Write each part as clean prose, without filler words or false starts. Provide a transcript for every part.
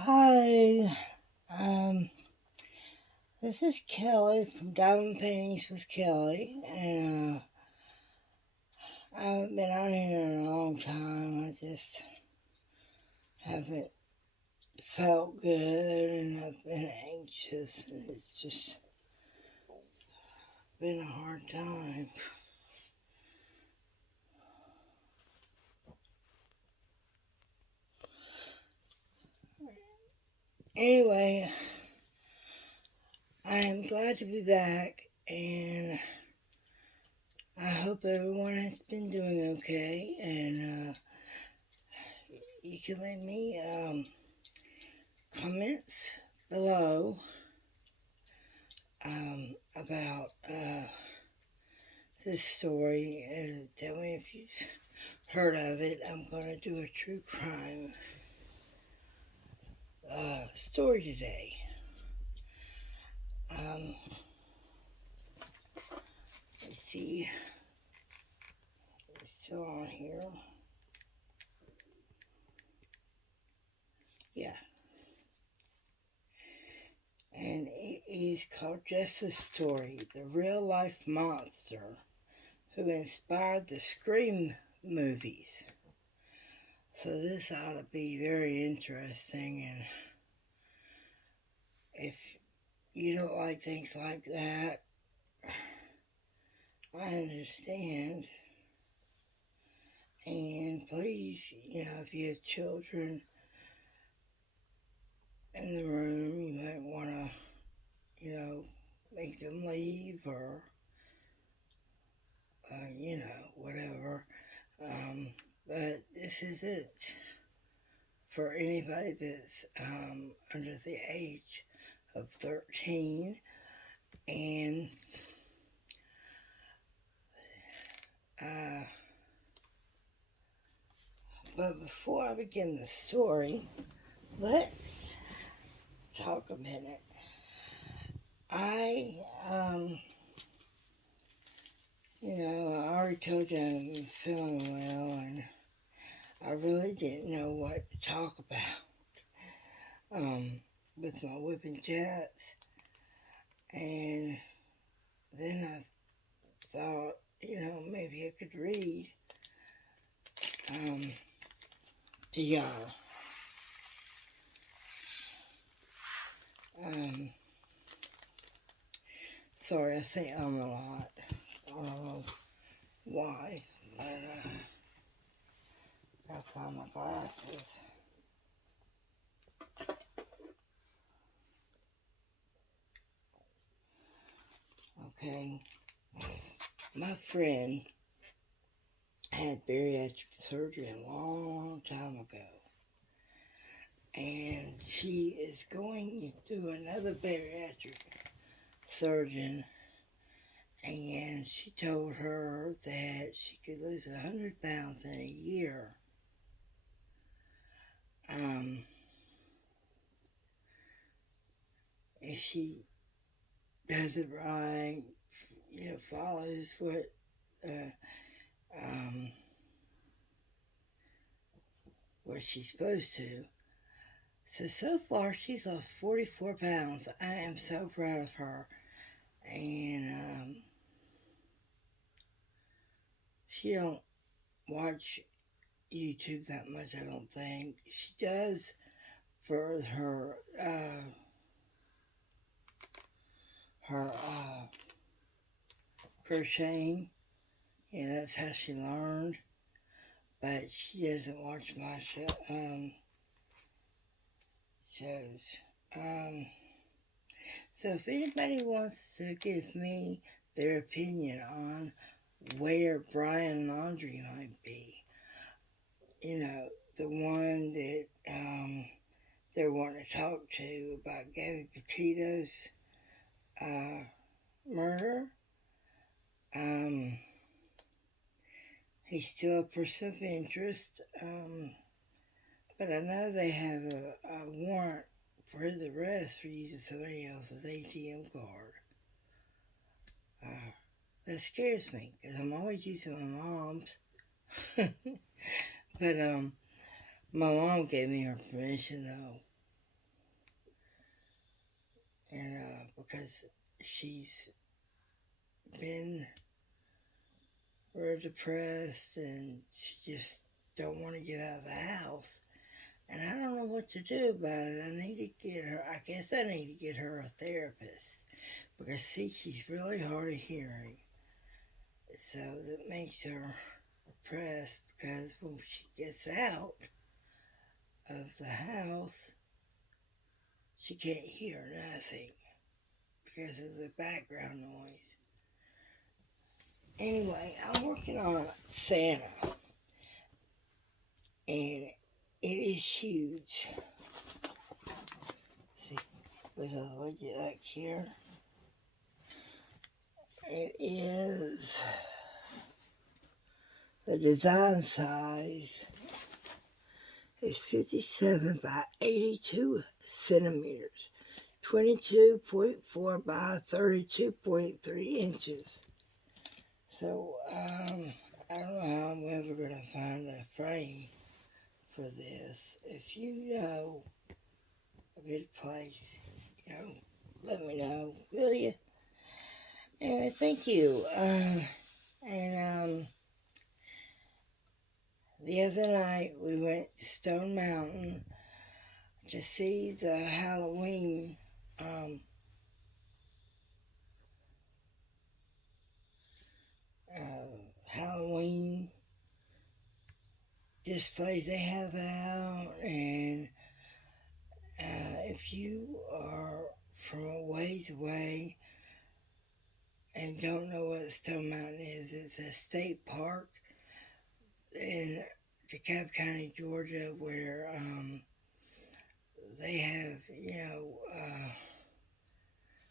Hi, um, this is Kelly from Diamond Pennies with Kelly, and I haven't been on here in a long time. I just haven't felt good, and I've been anxious, and it's just been a hard time. Anyway, I am glad to be back, and I hope everyone has been doing okay, and you can leave me comments below about this story and tell me if you've heard of it. I'm going to do a true crime story today. Um, let's see, it's still on here. Yeah. And it is called Justice Story, the real life monster who inspired the Scream movies. So this ought to be very interesting, and if you don't like things like that, I understand. And please, if you have children in the room, you might want to, make them leave or, whatever. But this is it for anybody that's under the age of 13. And uh, but before I begin the story, let's talk a minute. I already told you I'm feeling well, and I really didn't know what to talk about with my whipping jets. And then I thought, maybe I could read to y'all. Sorry, I say a lot. I don't know why, but gotta find my glasses. Okay, my friend had bariatric surgery a long time ago, and she is going to another bariatric surgeon, and she told her that she could lose 100 pounds in a year. If she does it right, follows uh, um, what she's supposed to. So far she's lost 44 pounds. I am so proud of her. And she don't watch YouTube that much, I don't think. She does for her crocheting. That's how she learned. But she doesn't watch my shows. So if anybody wants to give me their opinion on where Brian Laundrie might be, the one that they're wanting to talk to about Gabby Petito's murder, he's still a person of interest, but I know they have a warrant for his arrest for using somebody else's ATM card. That scares me because I'm always using my mom's. But my mom gave me her permission though, and because she's been real depressed and she just don't want to get out of the house. And I don't know what to do about it. I need to get her, I guess I need to get her a therapist. Because, see, she's really hard of hearing. So that makes her depressed because when she gets out of the house, she can't hear nothing because of the background noise. Anyway, I'm working on Santa, and it is huge. See, with a widget like here, it is the design size is 57 by 82 centimeters, 22.4 by 32.3 inches. So, I don't know how I'm ever going to find a frame for this. If you know a good place, let me know, will you? Anyway, thank you. The other night we went to Stone Mountain to see the Halloween Halloween displays they have out, and if you are from a ways away and don't know what Stone Mountain is, it's a state park in DeKalb County, Georgia, where they have,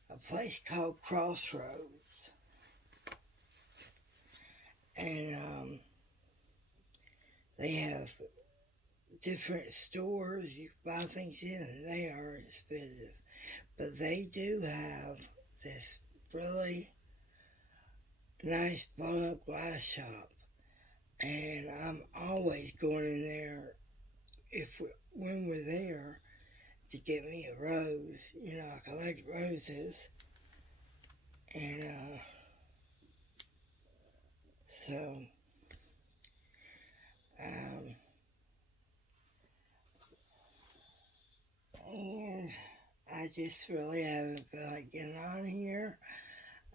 a place called Crossroads. And they have different stores you can buy things in, and they are expensive. But they do have this really nice blown up glass shop. And I'm always going in there when we're there to get me a rose. I collect roses. And so and I just really haven't felt like getting on here.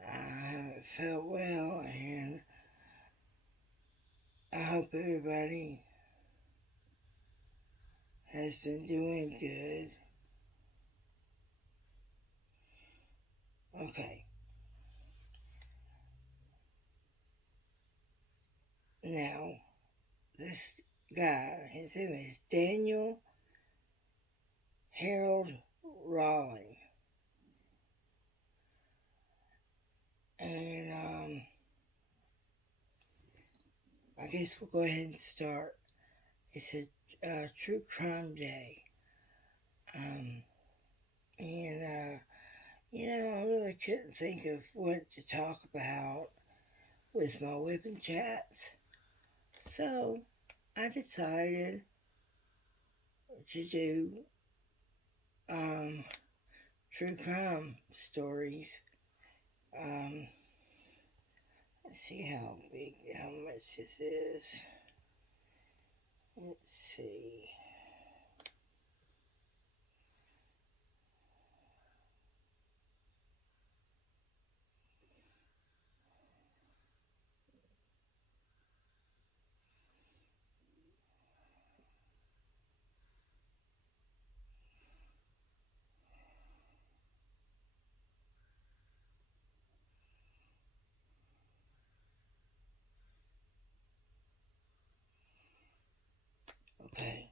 I haven't felt well, and I hope everybody has been doing good. Okay. Now, this guy, his name is Daniel Harold Rawling. And I guess we'll go ahead and start. It's a true crime day. And I really couldn't think of what to talk about with my whipping chats. So I decided to do true crime stories. Let's see how much this is. Let's see. Okay,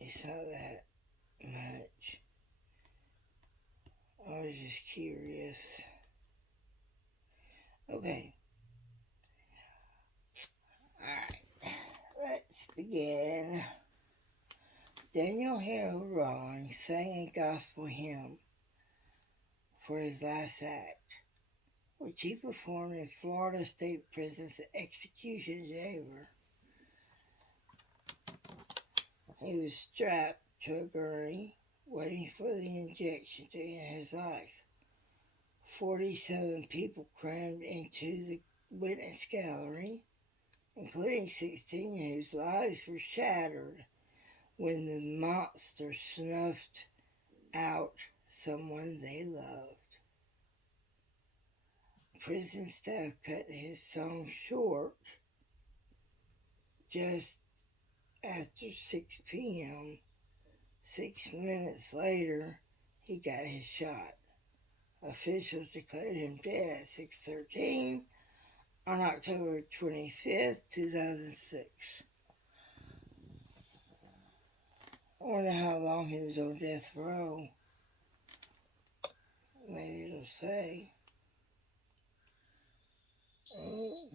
it's not that much. I was just curious. Okay. Alright, let's begin. Daniel Harold Rawling sang a gospel hymn for his last act, which he performed in Florida State Prison's execution chamber. He was strapped to a gurney waiting for the injection to end his life. 47 people crammed into the witness gallery, including 16 whose lives were shattered when the monster snuffed out someone they loved. Prison staff cut his song short just after 6 p.m. 6 minutes later, he got his shot. Officials declared him dead at 6:13 on October 25th, 2006. I wonder how long he was on death row. Maybe it'll say. Oh,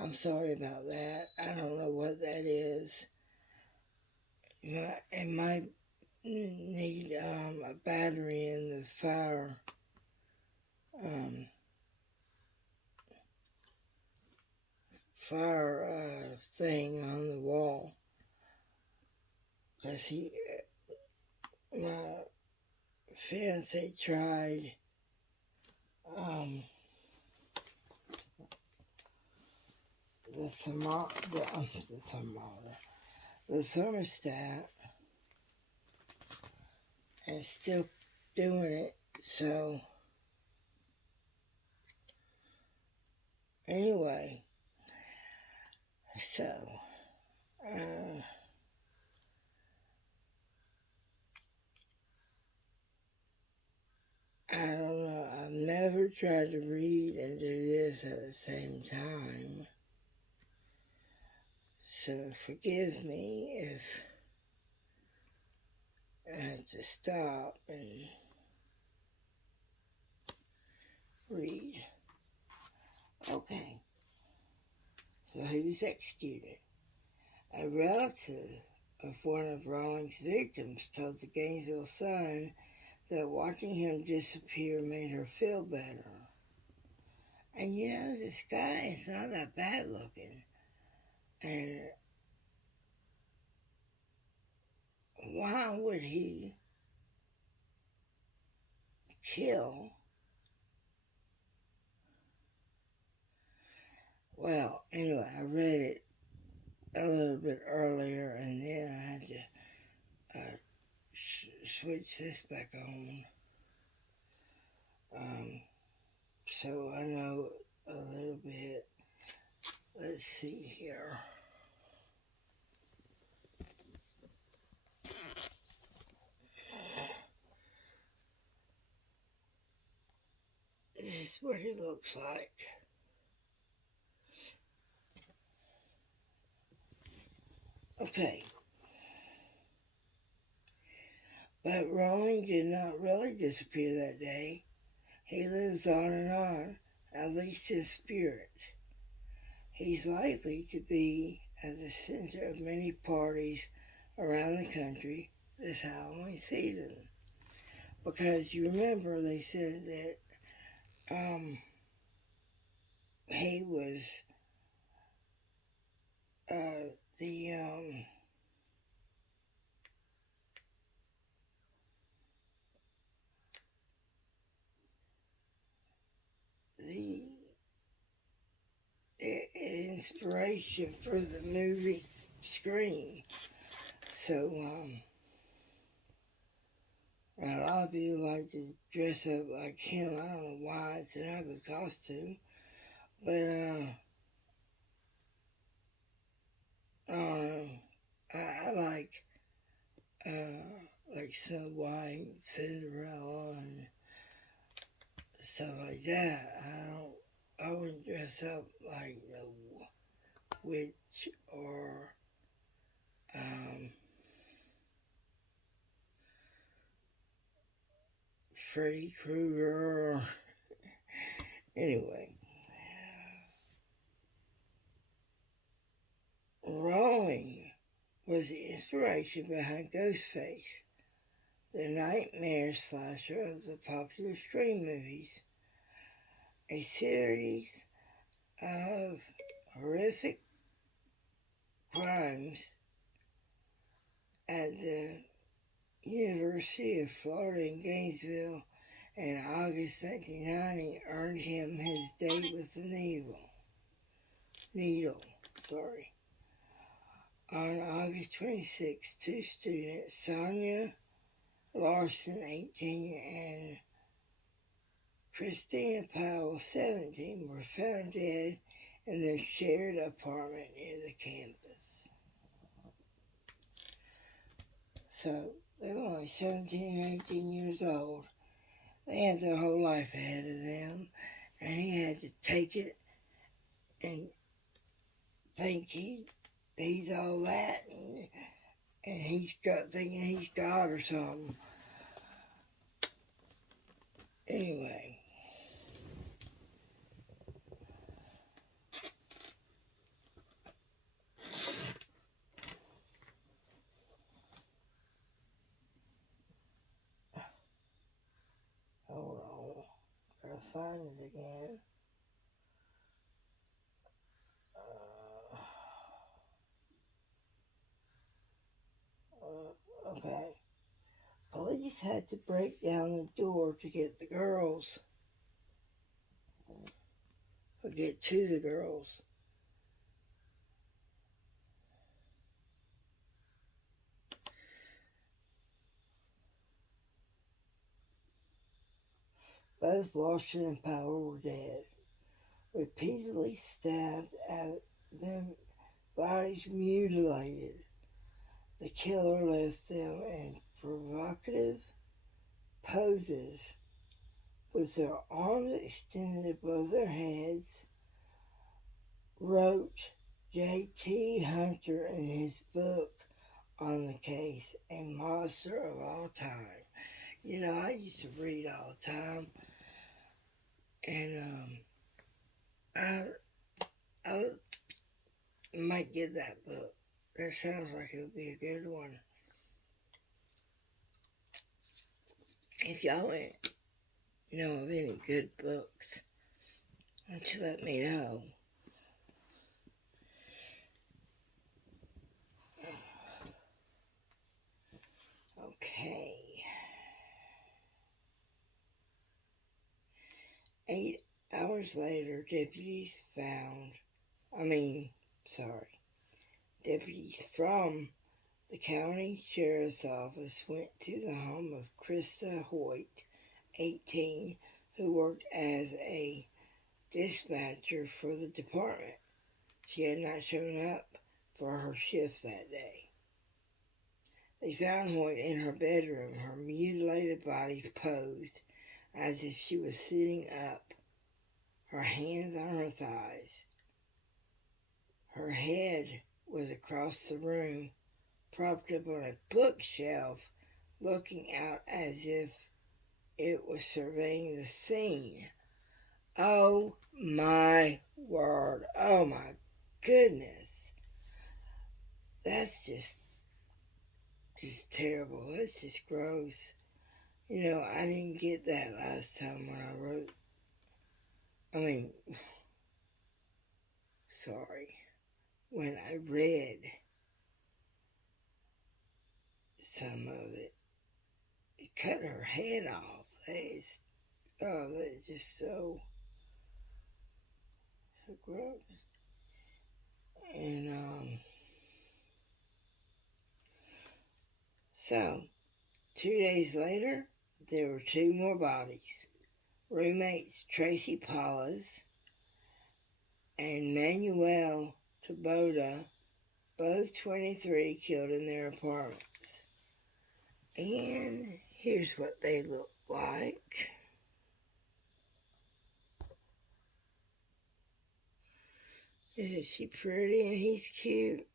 I'm sorry about that. I don't know what that is. It might need a battery in the fire thing on the wall, because my fiance tried the thermostat, and still doing it. So anyway, I don't know. I've never tried to read and do this at the same time. So forgive me if I have to stop and read. Okay. So he was executed. A relative of one of Rawlings' victims told the Gainesville Sun that watching him disappear made her feel better. And you know, this guy is not that bad looking. And why would he kill? Well, anyway, I read it a little bit earlier, and then I had to switch this back on. So I know a little bit. Let's see here. This is what he looks like. Okay. But Rawlings did not really disappear that day. He lives on and on, at least in spirit. He's likely to be at the center of many parties around the country this Halloween season. Because you remember they said that he was the inspiration for the movie Scream. So, a lot of people like to dress up like him. I don't know why. It's an ugly costume. But, I like Snow White, Cinderella, and stuff like that. I wouldn't dress up like no witch or Freddy Krueger. Anyway, Rawlings was the inspiration behind Ghostface, the nightmare slasher of the popular Scream movies, a series of horrific crimes at the University of Florida in Gainesville in August 1990 earned him his date with the needle. On August 26, two students, Sonia Larson, 18, and Christina Powell, 17, were found dead in their shared apartment near the campus. So they were only 17 and 18 years old. They had their whole life ahead of them, and he had to take it and think he's all that, and he's got thinking he's God or something. Anyway. Hold on. Gotta find it again. Okay. Police had to break down the door to get the girls. Or get to the girls. Both Larson and Powell were dead. Repeatedly stabbed at them, bodies mutilated. The killer left them in provocative poses with their arms extended above their heads, wrote J.T. Hunter in his book on the case, A Monster of All Time. You know, I used to read all the time, and I might get that book. That sounds like it would be a good one. If y'all know of any good books, why don't you let me know? Okay. 8 hours later, deputies from the county sheriff's office went to the home of Krista Hoyt, 18, who worked as a dispatcher for the department. She had not shown up for her shift that day. They found Hoyt in her bedroom, her mutilated body posed as if she was sitting up, her hands on her thighs. Her head was across the room, propped up on a bookshelf, looking out as if it was surveying the scene. Oh my word. Oh my goodness. That's just terrible. That's just gross. You know, I didn't get that last time when I wrote. When I read some of it, it cut her head off. That's just so gross. And, so, 2 days later, there were 2 more bodies. Roommates Tracy Paulus and Manuel Taboada, both 23, killed in their apartments. And here's what they look like. Isn't she pretty and he's cute?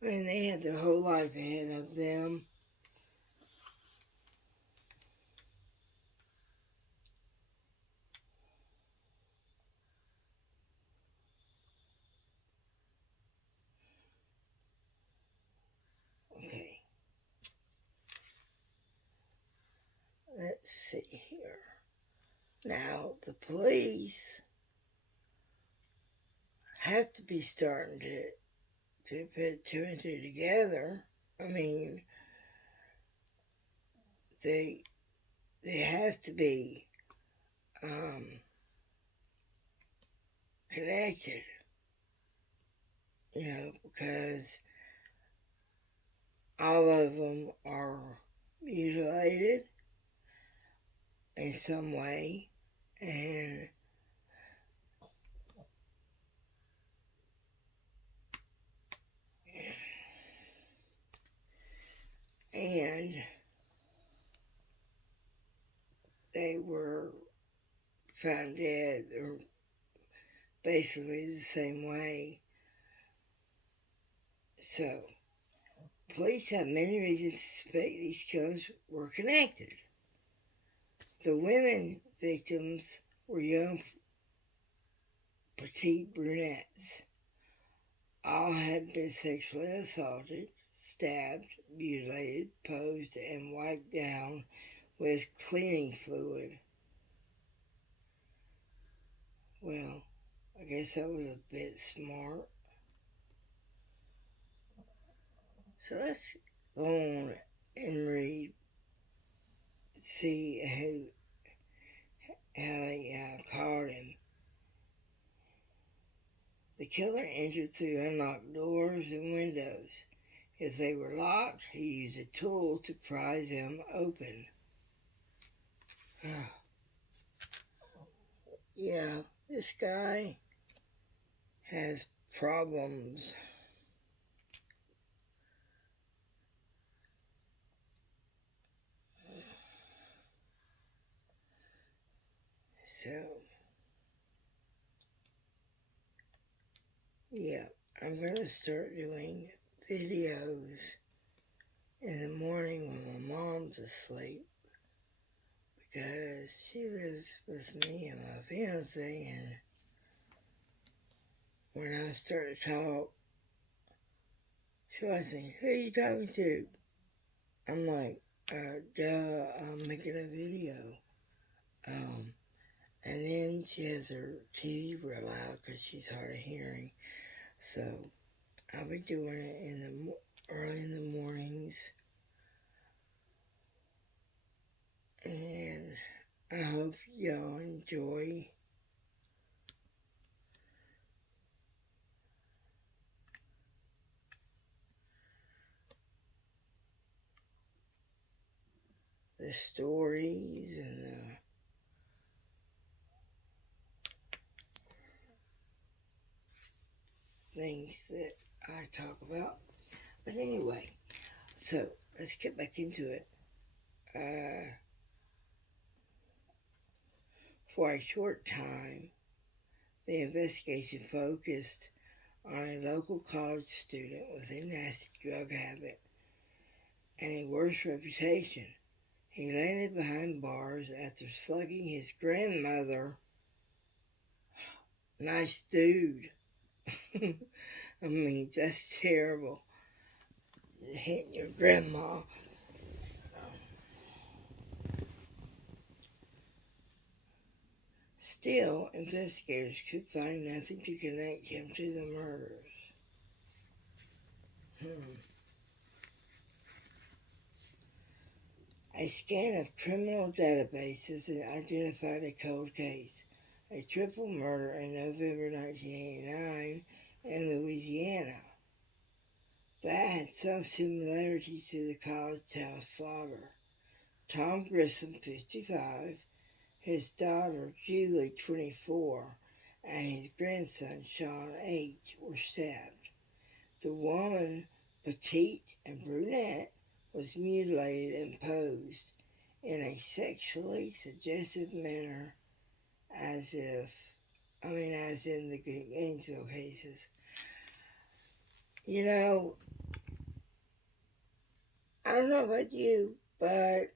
And they had their whole life ahead of them. Okay. Let's see here. Now, the police have to be starting to put two and two together. I mean, they have to be connected, because all of them are mutilated in some way, and they were found dead, or basically the same way. So, police have many reasons to suspect these killers were connected. The women victims were young, petite brunettes. All had been sexually assaulted, stabbed, mutilated, posed, and wiped down with cleaning fluid. Well, I guess that was a bit smart. So let's go on and read, see how they caught him. The killer entered through unlocked doors and windows. If they were locked, he used a tool to pry them open. Yeah, this guy has problems. So, yeah, I'm going to start doing videos in the morning when my mom's asleep, because she lives with me and my fiance, and when I start to talk, she asks me, "Who are you talking to?" I'm like, duh, I'm making a video. And then she has her TV real loud because she's hard of hearing. So I'll be doing it early in the mornings. And I hope y'all enjoy. The stories and the things that I talk about. But anyway, so let's get back into it. For a short time, the investigation focused on a local college student with a nasty drug habit and a worse reputation. He landed behind bars after slugging his grandmother. Nice dude. I mean, that's terrible. Hitting your grandma. Still, investigators could find nothing to connect him to the murders. A scan of criminal databases identified a cold case, a triple murder in November 1989 in Louisiana. That had some similarity to the college town slaughter. Tom Grissom, 55, his daughter Julie, 24, and his grandson Sean, 8, were stabbed. The woman, petite and brunette, was mutilated and posed in a sexually suggestive manner, as in the Gainesville cases. I don't know about you, but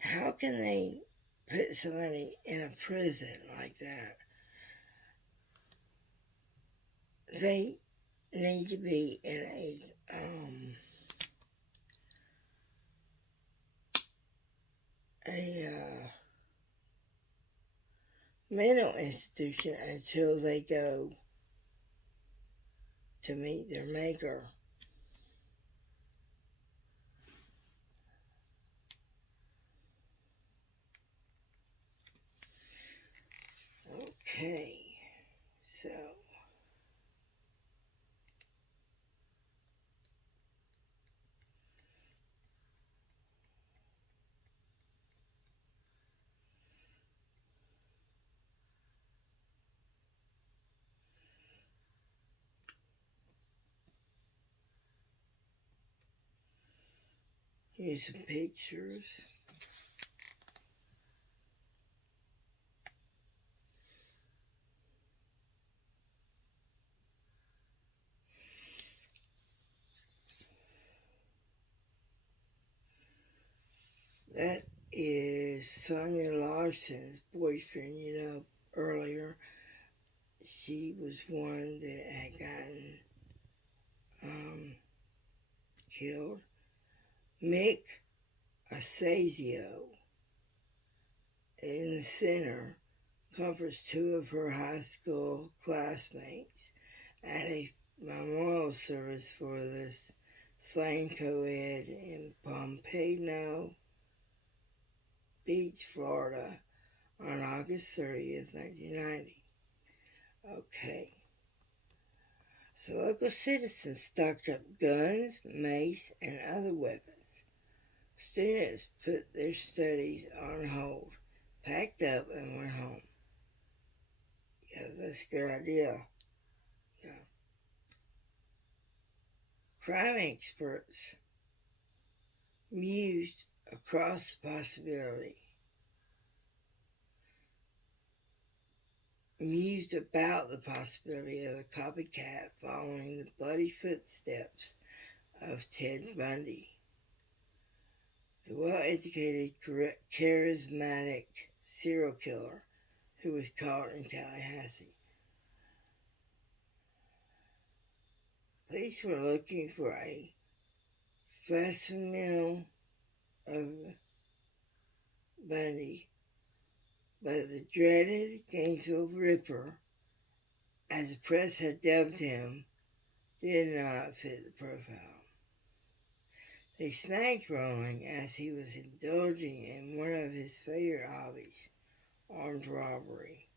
how can they put somebody in a prison like that? They need to be in a mental institution until they go to meet their maker. Okay, so here's some pictures. That is Sonia Larson's boyfriend, earlier. She was one that had gotten killed. Mick Asazio in the center comforts two of her high school classmates at a memorial service for this slain co-ed in Pompano Beach, Florida on August 30th, 1990. Okay. So local citizens stocked up guns, mace, and other weapons. Students put their studies on hold, packed up, and went home. Yeah, that's a good idea. Yeah. Crime experts mused across the possibility. Mused about the possibility of a copycat following the bloody footsteps of Ted Bundy. The well-educated, charismatic serial killer who was caught in Tallahassee. Police were looking for a facsimile of Bundy, but the dreaded Gainesville Ripper, as the press had dubbed him, did not fit the profile. They snagged Rolling as he was indulging in one of his favorite hobbies, armed robbery.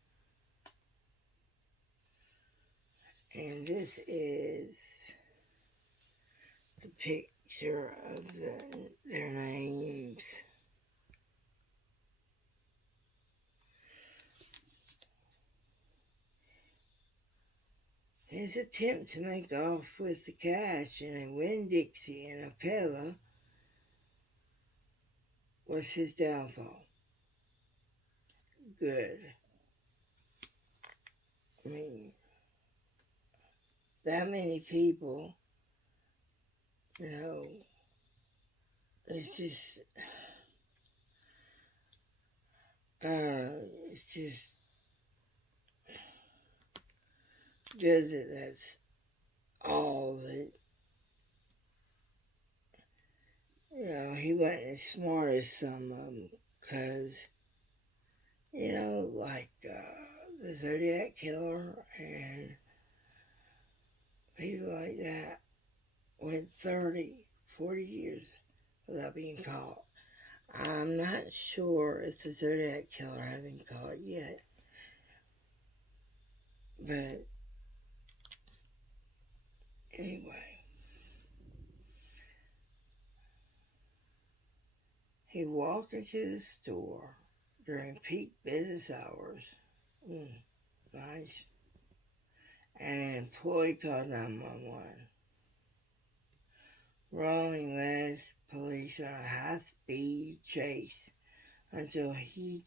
And this is the picture of their names. His attempt to make off with the cash in a Winn-Dixie and a Pella was his downfall. Good. I mean, that many people, it's just, I don't know, it's just, that's all that, he wasn't as smart as some of them, because, like the Zodiac Killer and people like that went 30, 40 years without being caught. I'm not sure if the Zodiac Killer has been caught yet, but anyway, he walked into the store during peak business hours. Nice. And an employee called 911. Rolling led police on a high-speed chase until he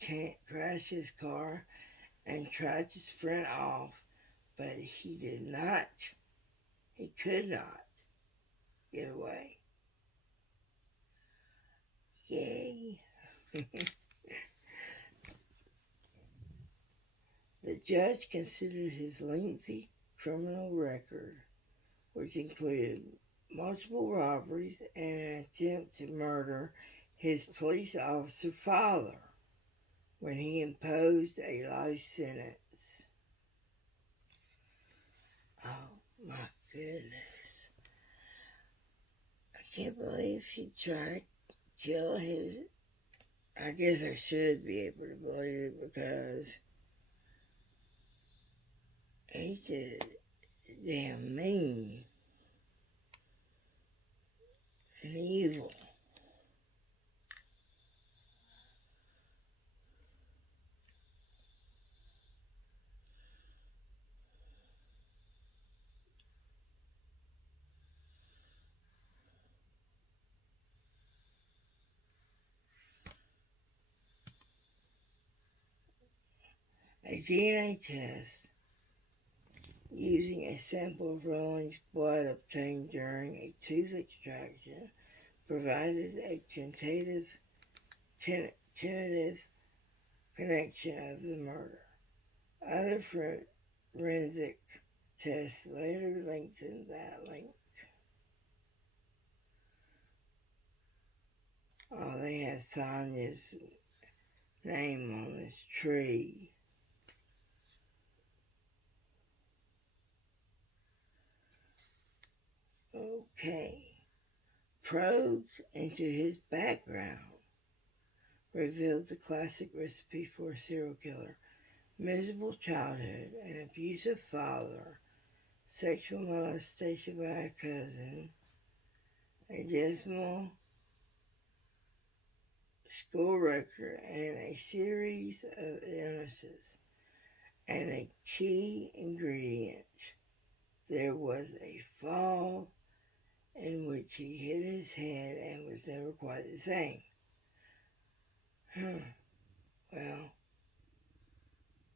crashed his car and tried to sprint off, but he could not get away. Yay! The judge considered his lengthy criminal record, which included multiple robberies and an attempt to murder his police officer father, when he imposed a life sentence. Oh my goodness. can't believe she tried to kill his. I guess I should be able to believe it because he's just damn mean and evil. A DNA test using a sample of Rowling's blood obtained during a tooth extraction provided a tentative connection of the murder. Other forensic tests later lengthened that link. Oh, they had Sonia's name on this tree. Okay. Probes into his background revealed the classic recipe for a serial killer. Miserable childhood, an abusive father, sexual molestation by a cousin, a dismal school record, and a series of illnesses. And a key ingredient, there was a fall in which he hit his head and was never quite the same. Well,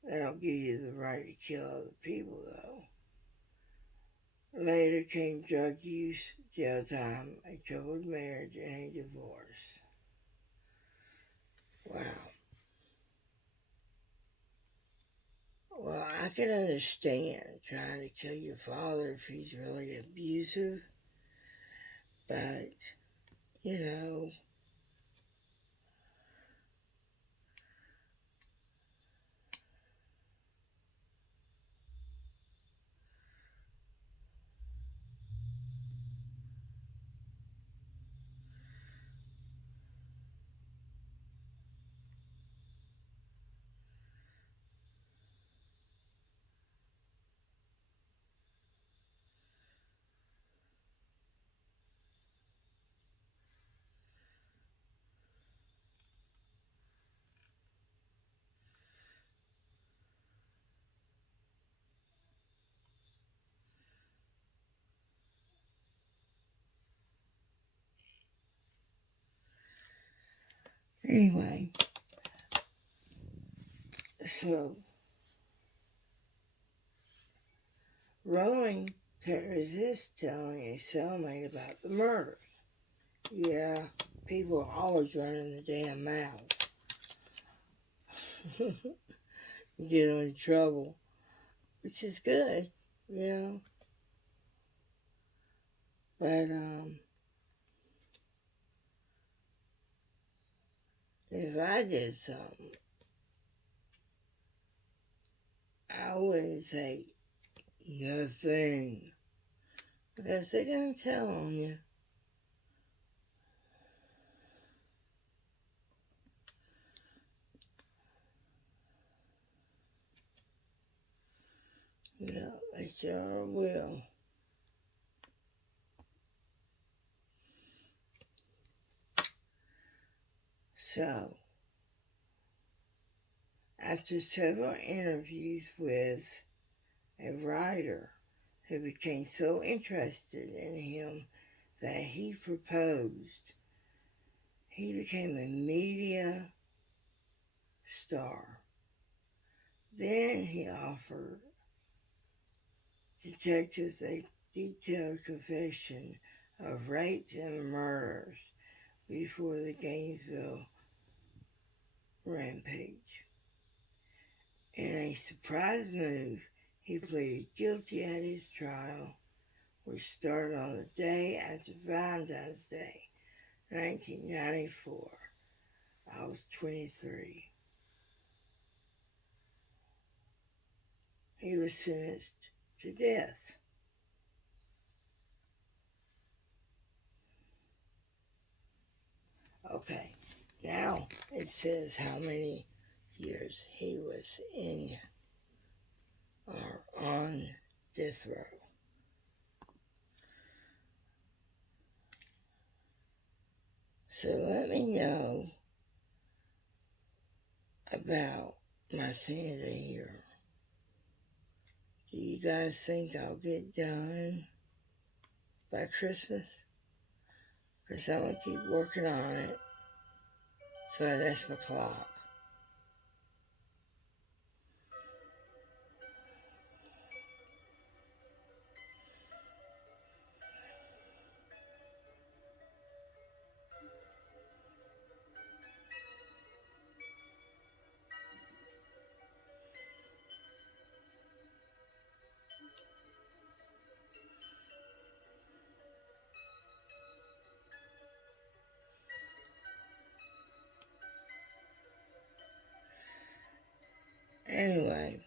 that don't give you the right to kill other people, though. Later came drug use, jail time, a troubled marriage, and a divorce. Wow. Well, I can understand trying to kill your father if he's really abusive, but, you know, anyway, so Rowling couldn't resist telling a cellmate about the murder. Yeah, people are always running the damn mouth. Get them in trouble, which is good, you know. But, if I did something, I wouldn't say nothing. Because they're going to tell on you. Yeah, they sure will. So, after several interviews with a writer who became so interested in him that he proposed, he became a media star. Then he offered detectives a detailed confession of rapes and murders before the Gainesville rampage. In a surprise move, he pleaded guilty at his trial, which started on the day after Valentine's Day, 1994. I was 23. He was sentenced to death. Okay, now it says how many years he was in or on death row. So let me know about my sanity here. Do you guys think I'll get done by Christmas? Because I'm going to keep working on it. So that's my clock. Anyway,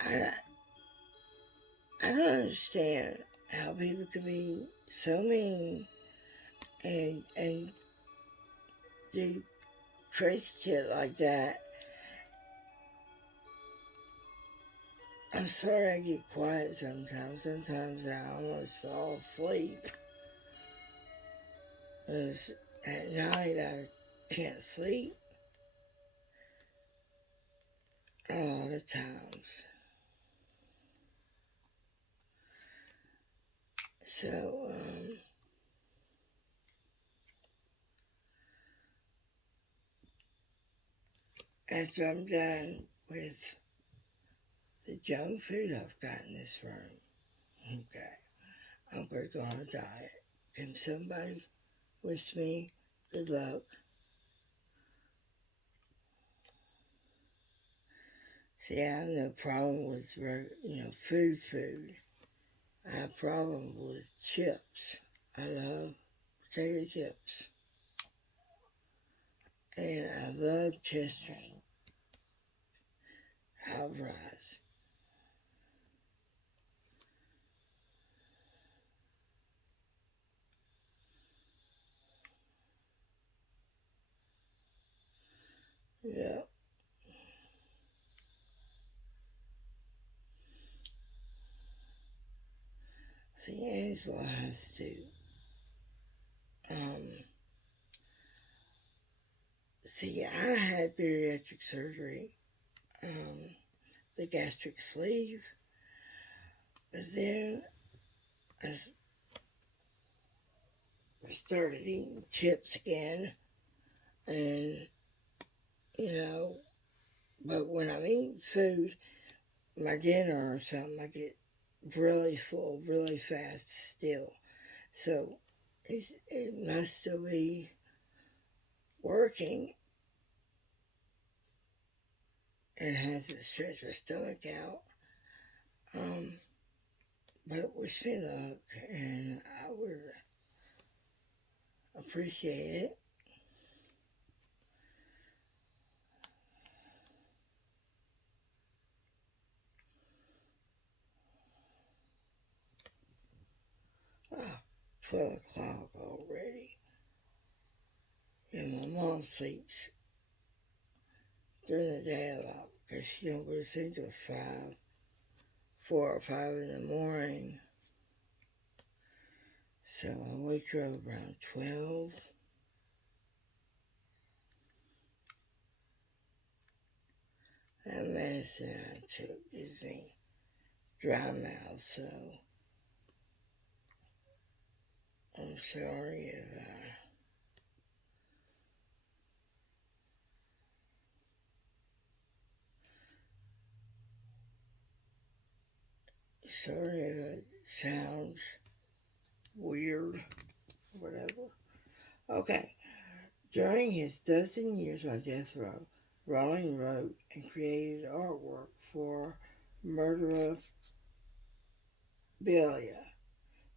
I don't understand how people can be so mean and do crazy shit like that. I'm sorry I get quiet sometimes. Sometimes I almost fall asleep. Because at night I can't sleep a lot of times. So, after I'm done with the junk food I've got in this room, okay, I'm going to go on a diet. Can somebody wish me good luck? See, I have no problem with, food. I have a problem with chips. I love potato chips. And I love Chester's hot fries. Yeah. See, Angela has to, see, I had bariatric surgery, the gastric sleeve, but then I started eating chips again, and, but when I'm eating food, my dinner or something, I get really full really fast still. So it must still be working and hasn't stretched my stomach out. But wish me luck, and I would appreciate it. Oh, 12 o'clock already. And my mom sleeps during the day a lot because she don't go to sleep till 4 or 5 in the morning. So I wake her up around 12. That medicine I took gives me dry mouth, so I'm sorry if it sounds weird, whatever. Okay. During his dozen years on death row, Rawling wrote and created artwork for Murderabilia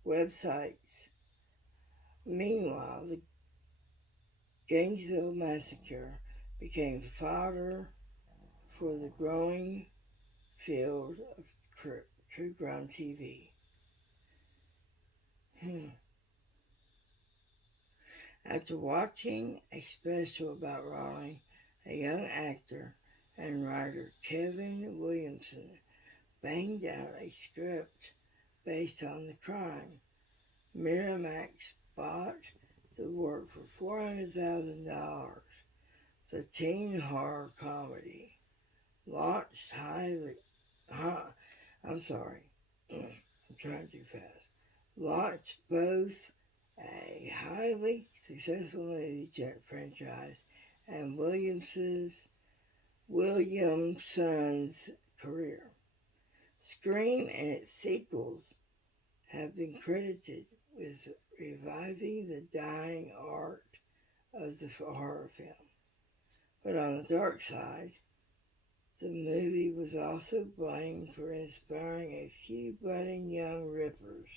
websites. Meanwhile, the Gainesville massacre became fodder for the growing field of true crime TV. After watching a special about Raleigh, a young actor and writer, Kevin Williamson, banged out a script based on the crime. Miramax bought the work for $400,000. The teen horror comedy launched I'm sorry, I'm trying too fast. Launched both a highly successful movie franchise and Williamson's career. Scream and its sequels have been credited with reviving the dying art of the horror film. But on the dark side, the movie was also blamed for inspiring a few budding young rippers.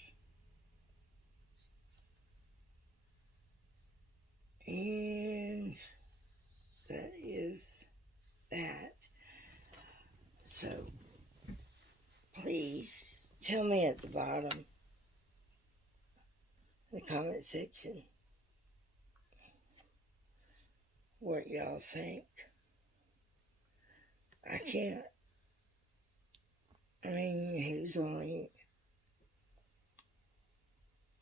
And that is that. So, please tell me at the bottom of the comment section what y'all think. I can't. I mean, he was only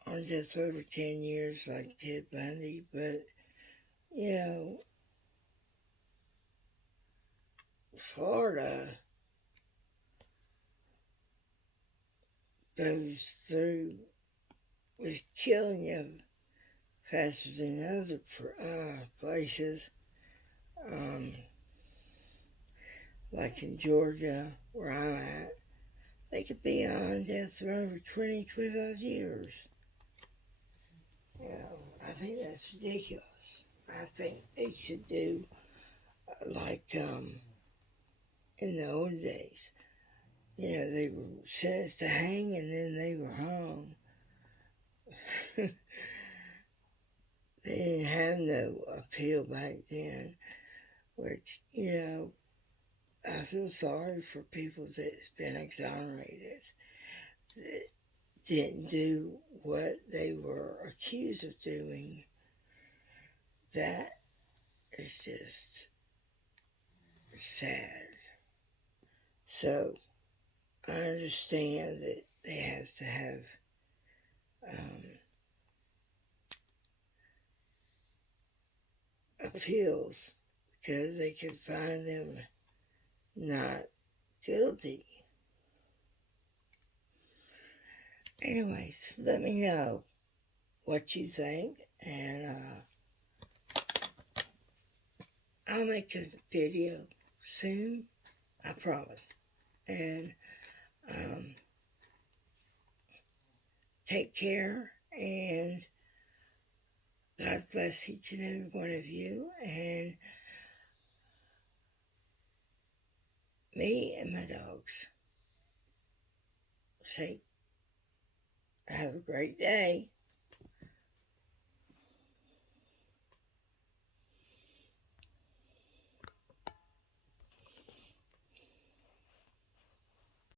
on death row for 10 years like Ted Bundy, but, you know, Florida goes through, was killing you faster than other places, like in Georgia, where I'm at. They could be on death row for 20, 25 years. You know, I think that's ridiculous. I think they should do like in the old days. You know, they were sentenced to hang and then they were hung. They didn't have no appeal back then, which, you know, I feel sorry for people that's been exonerated, that didn't do what they were accused of doing. That is just sad. So, I understand that they have to have appeals because they could find them not guilty. Anyways, let me know what you think, and I'll make a video soon, I promise. And take care, and God bless each and every one of you, and me and my dogs. Say, have a great day.